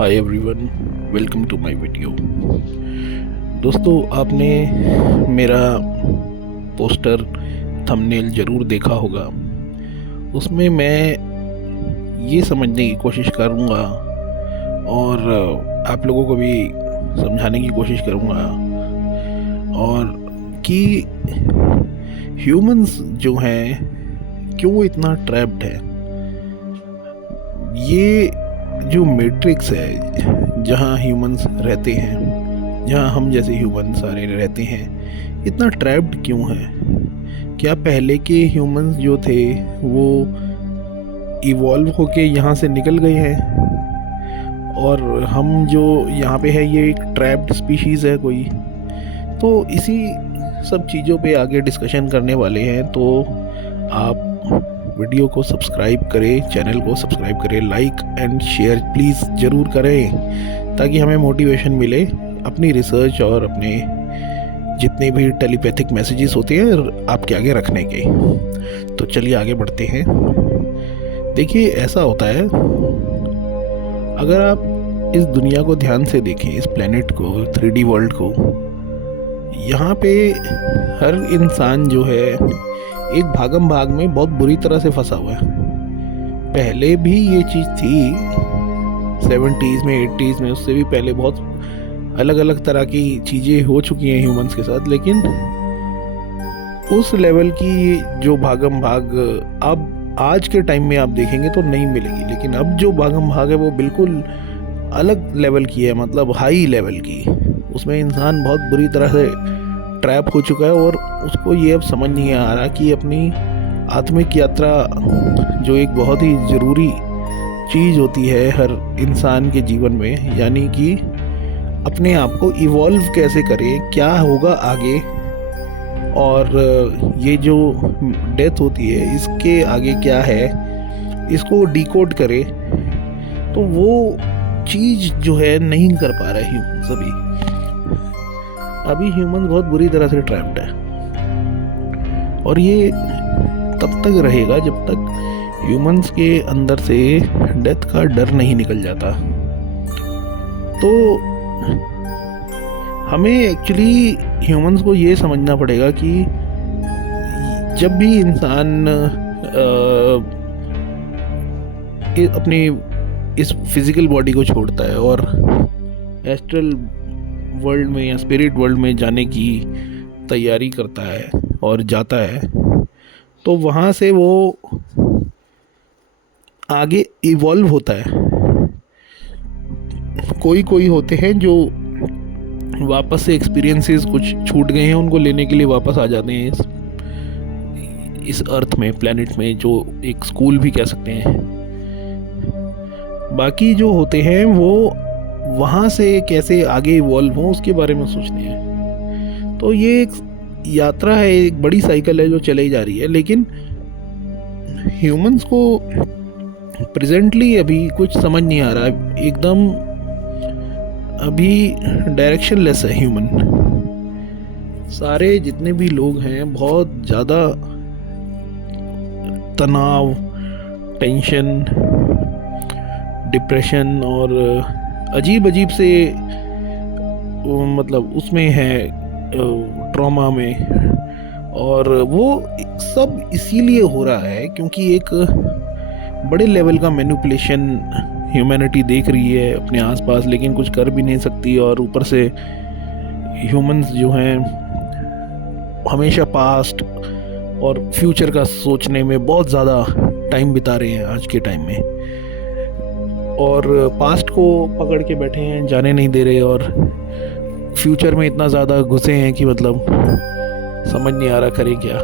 Hi everyone, welcome to my video. दोस्तों, आपने मेरा पोस्टर थंबनेल ज़रूर देखा होगा। उसमें मैं ये समझने की कोशिश करूँगा और आप लोगों को भी समझाने की कोशिश करूँगा और कि ह्यूमंस जो हैं क्यों इतना ट्रैप्ड है। ये जो मैट्रिक्स है जहाँ ह्यूमंस रहते हैं, जहाँ हम जैसे ह्यूमन सारे रहते हैं, इतना ट्रैप्ड क्यों है? क्या पहले के ह्यूमंस जो थे वो इवॉल्व होके यहाँ से निकल गए हैं और हम जो यहाँ पे है ये एक ट्रैप्ड स्पीशीज़ है कोई? तो इसी सब चीज़ों पे आगे डिस्कशन करने वाले हैं। तो आप वीडियो को सब्सक्राइब करें, चैनल को सब्सक्राइब करें, लाइक एंड शेयर प्लीज़ ज़रूर करें ताकि हमें मोटिवेशन मिले अपनी रिसर्च और अपने जितने भी टेलीपैथिक मैसेजेस होते हैं आपके आगे रखने के। तो चलिए आगे बढ़ते हैं। देखिए, ऐसा होता है, अगर आप इस दुनिया को ध्यान से देखें, इस प्लेनेट को, 3D वर्ल्ड को, यहाँ पे हर इंसान जो है एक भागम भाग में बहुत बुरी तरह से फंसा हुआ है। पहले भी ये चीज़ थी 70s में, 80s में, उससे भी पहले बहुत अलग अलग तरह की चीज़ें हो चुकी हैं ह्यूमंस के साथ, लेकिन उस लेवल की जो भागम भाग अब आज के टाइम में आप देखेंगे तो नहीं मिलेगी। लेकिन अब जो भागम भाग है वो बिल्कुल अलग लेवल की है, मतलब हाई लेवल की। उसमें इंसान बहुत बुरी तरह से ट्रैप हो चुका है और उसको ये अब समझ नहीं आ रहा कि अपनी आत्मिक यात्रा, जो एक बहुत ही ज़रूरी चीज़ होती है हर इंसान के जीवन में, यानी कि अपने आप को इवॉल्व कैसे करें, क्या होगा आगे, और ये जो डेथ होती है इसके आगे क्या है, इसको डिकोड करे, तो वो चीज़ जो है नहीं कर पा रहे ह्यूमंस। अभी ह्यूमन बहुत बुरी तरह से ट्रैप्ड है और ये तब तक रहेगा जब तक ह्यूमंस के अंदर से डेथ का डर नहीं निकल जाता। तो हमें एक्चुअली ह्यूमंस को ये समझना पड़ेगा कि जब भी इंसान अपनी इस फिजिकल बॉडी को छोड़ता है और एस्ट्रल वर्ल्ड में या स्पिरिट वर्ल्ड में जाने की तैयारी करता है और जाता है, तो वहाँ से वो आगे इवॉल्व होता है। कोई होते हैं जो वापस से एक्सपीरियंसेस कुछ छूट गए हैं उनको लेने के लिए वापस आ जाते हैं इस अर्थ में, प्लेनेट में, जो एक स्कूल भी कह सकते हैं। बाकी जो होते हैं वो वहाँ से कैसे आगे इवॉल्व हों उसके बारे में सोचते हैं। तो ये एक यात्रा है, एक बड़ी साइकिल है जो चली जा रही है। लेकिन ह्यूमंस को प्रेजेंटली अभी कुछ समझ नहीं आ रहा, एकदम अभी डायरेक्शनलेस है ह्यूमन। सारे जितने भी लोग हैं बहुत ज़्यादा तनाव, टेंशन, डिप्रेशन और अजीब से मतलब उसमें है, ट्रॉमा में। और वो सब इसीलिए हो रहा है क्योंकि एक बड़े लेवल का मैनिपुलेशन ह्यूमैनिटी देख रही है अपने आसपास, लेकिन कुछ कर भी नहीं सकती। और ऊपर से ह्यूमंस जो हैं हमेशा पास्ट और फ्यूचर का सोचने में बहुत ज़्यादा टाइम बिता रहे हैं आज के टाइम में, और पास्ट को पकड़ के बैठे हैं, जाने नहीं दे रहे, और फ्यूचर में इतना ज़्यादा घुसे हैं कि मतलब समझ नहीं आ रहा करें क्या,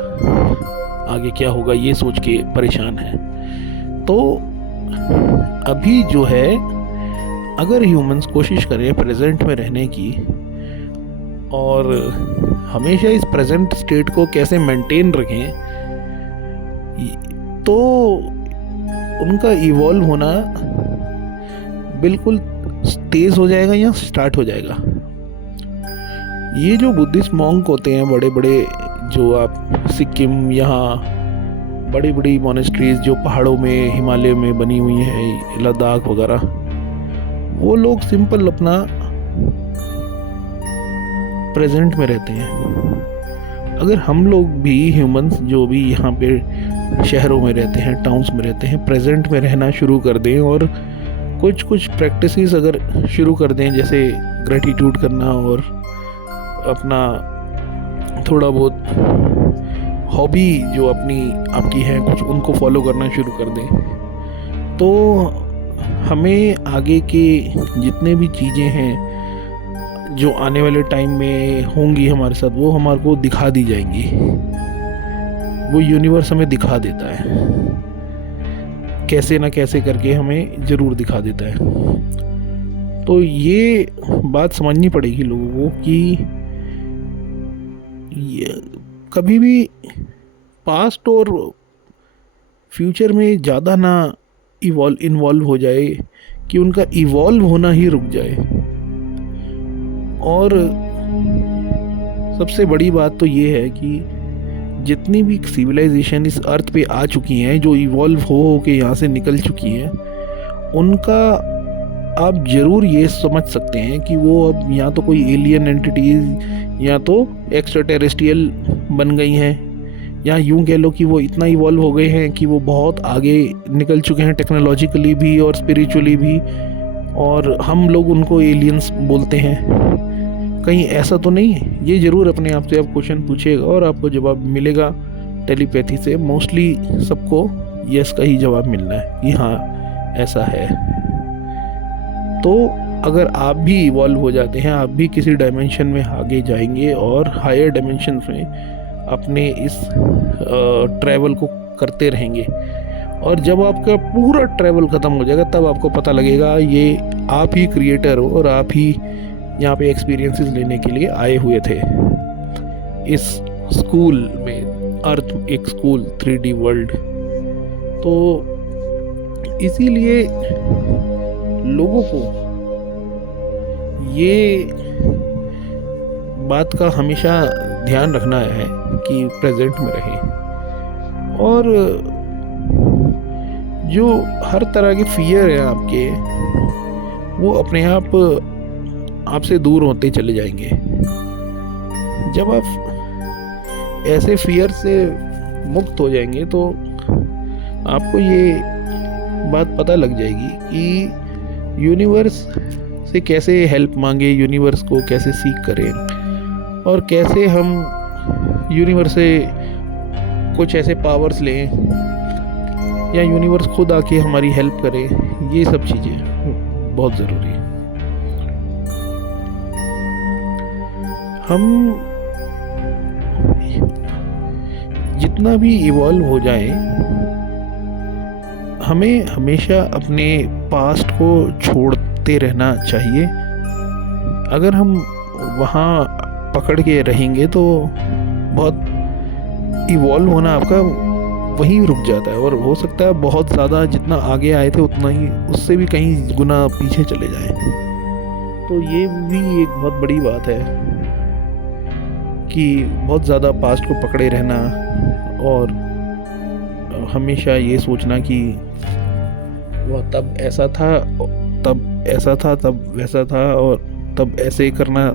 आगे क्या होगा, ये सोच के परेशान है। तो अभी जो है, अगर ह्यूमंस कोशिश करें प्रेजेंट में रहने की और हमेशा इस प्रेजेंट स्टेट को कैसे मेंटेन रखें, तो उनका इवॉल्व होना बिल्कुल तेज़ हो जाएगा या स्टार्ट हो जाएगा। ये जो बुद्धिस्ट मॉन्क होते हैं बड़े बड़े, जो आप सिक्किम, यहाँ बड़ी बड़ी मोनेस्ट्रीज जो पहाड़ों में, हिमालय में बनी हुई हैं, लद्दाख वगैरह, वो लोग सिंपल अपना प्रेजेंट में रहते हैं। अगर हम लोग भी ह्यूमंस जो भी यहाँ पे शहरों में रहते हैं, टाउन्स में रहते हैं, प्रेजेंट में रहना शुरू कर दें और कुछ कुछ प्रैक्टिसेस अगर शुरू कर दें, जैसे ग्रेटिट्यूड करना और अपना थोड़ा बहुत हॉबी जो अपनी आपकी है कुछ उनको फॉलो करना शुरू कर दें, तो हमें आगे के जितने भी चीज़ें हैं जो आने वाले टाइम में होंगी हमारे साथ, वो हमारे को दिखा दी जाएंगी। वो यूनिवर्स हमें दिखा देता है, कैसे ना कैसे करके हमें ज़रूर दिखा देता है। तो ये बात समझनी पड़ेगी लोगों को कि कभी भी पास्ट और फ्यूचर में ज़्यादा ना इन्वॉल्व हो जाए कि उनका इवॉल्व होना ही रुक जाए। और सबसे बड़ी बात तो ये है कि जितनी भी सिविलाइजेशन इस अर्थ पे आ चुकी हैं, जो इवॉल्व हो के यहाँ से निकल चुकी हैं, उनका आप ज़रूर ये समझ सकते हैं कि वो अब या तो कोई एलियन एंटिटीज़ या तो एक्स्ट्रा टेरेस्ट्रियल बन गई हैं, या यूं कह लो कि वो इतना इवॉल्व हो गए हैं कि वो बहुत आगे निकल चुके हैं टेक्नोलॉजिकली भी और स्पिरिचुअली भी, और हम लोग उनको एलियंस बोलते हैं। कहीं ऐसा तो नहीं है? ये ज़रूर अपने आप से आप क्वेश्चन पूछिएगा और आपको जवाब मिलेगा टेलीपैथी से। मोस्टली सबको यस का ही जवाब मिलना है कि हाँ ऐसा है। तो अगर आप भी इवॉल्व हो जाते हैं, आप भी किसी डायमेंशन में आगे जाएंगे और हायर डायमेंशन में अपने इस ट्रैवल को करते रहेंगे, और जब आपका पूरा ट्रैवल ख़त्म हो जाएगा तब आपको पता लगेगा ये आप ही क्रिएटर हो और आप ही यहाँ पे एक्सपीरियंसेस लेने के लिए आए हुए थे इस स्कूल में। अर्थ एक स्कूल, 3D वर्ल्ड। तो इसीलिए लोगों को ये बात का हमेशा ध्यान रखना है कि प्रेजेंट में रहें, और जो हर तरह के फियर है आपके, वो अपने आप आपसे दूर होते चले जाएंगे। जब आप ऐसे फियर से मुक्त हो जाएंगे तो आपको ये बात पता लग जाएगी कि यूनिवर्स से कैसे हेल्प मांगे, यूनिवर्स को कैसे सीख करें, और कैसे हम यूनिवर्स से कुछ ऐसे पावर्स लें या यूनिवर्स खुद आके हमारी हेल्प करे। ये सब चीज़ें बहुत ज़रूरी है। हम जितना भी इवॉल्व हो जाए, हमें हमेशा अपने पास्ट को छोड़ते रहना चाहिए। अगर हम वहाँ पकड़ के रहेंगे तो बहुत इवॉल्व होना आपका वहीं रुक जाता है, और हो सकता है बहुत ज़्यादा जितना आगे आए थे उतना ही उससे भी कहीं गुना पीछे चले जाएं। तो ये भी एक बहुत बड़ी बात है कि बहुत ज़्यादा पास्ट को पकड़े रहना और हमेशा ये सोचना कि वह तब ऐसा था, तब ऐसा था, तब वैसा था, और तब ऐसे करना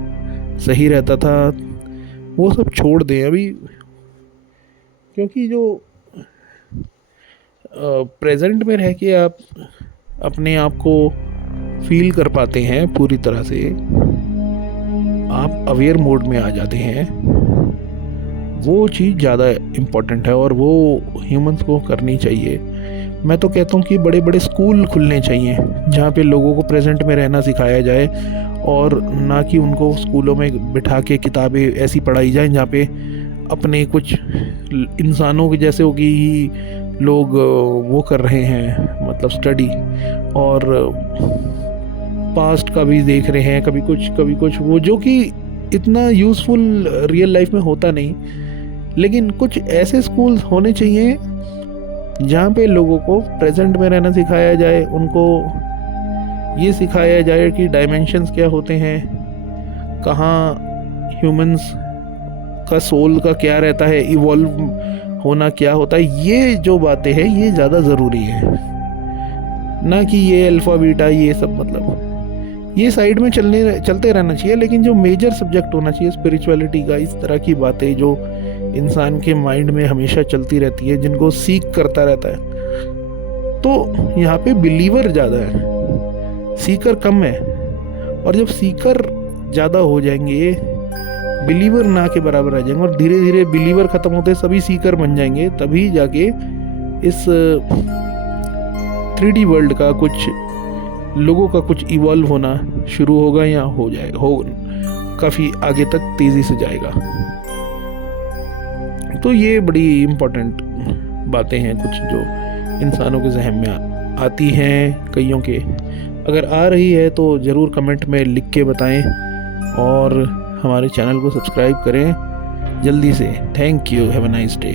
सही रहता था, वो सब छोड़ दें अभी। क्योंकि जो प्रेजेंट में रह के आप अपने आप को फील कर पाते हैं पूरी तरह से, आप अवेयर मोड में आ जाते हैं, वो चीज़ ज़्यादा इम्पोर्टेंट है और वो ह्यूमंस को करनी चाहिए। मैं तो कहता हूँ कि बड़े बड़े स्कूल खुलने चाहिए जहाँ पे लोगों को प्रेजेंट में रहना सिखाया जाए, और ना कि उनको स्कूलों में बिठा के किताबें ऐसी पढ़ाई जाए जहाँ पे अपने कुछ इंसानों के जैसे हो कि लोग वो कर रहे हैं, मतलब स्टडी, और पास्ट का भी देख रहे हैं, कभी कुछ वो जो कि इतना यूज़फुल रियल लाइफ में होता नहीं। लेकिन कुछ ऐसे स्कूल्स होने चाहिए जहाँ पे लोगों को प्रेजेंट में रहना सिखाया जाए, उनको ये सिखाया जाए कि डायमेंशंस क्या होते हैं, कहाँ ह्यूमंस का सोल का क्या रहता है, इवॉल्व होना क्या होता है। ये जो बातें हैं ये ज़्यादा ज़रूरी है, ना कि ये अल्फ़ा बीटा ये सब। मतलब ये साइड में चलते रहना चाहिए, लेकिन जो मेजर सब्जेक्ट होना चाहिए स्पिरिचुअलिटी का, इस तरह की बातें जो इंसान के माइंड में हमेशा चलती रहती है, जिनको सीख करता रहता है, तो यहाँ पे बिलीवर ज़्यादा है, सीकर कम है। और जब सीकर ज़्यादा हो जाएंगे, बिलीवर ना के बराबर आ जाएंगे, और धीरे धीरे बिलीवर ख़त्म होते सभी सीकर बन जाएंगे, तभी जाके इस 3D वर्ल्ड का कुछ लोगों का कुछ इवॉल्व होना शुरू होगा, या हो जाएगा, काफ़ी आगे तक तेज़ी से जाएगा। तो ये बड़ी इम्पोर्टेंट बातें हैं कुछ जो इंसानों के जहन में आती हैं, कईयों के। अगर आ रही है तो ज़रूर कमेंट में लिख के बताएं, और हमारे चैनल को सब्सक्राइब करें जल्दी से। Thank you, have a nice day.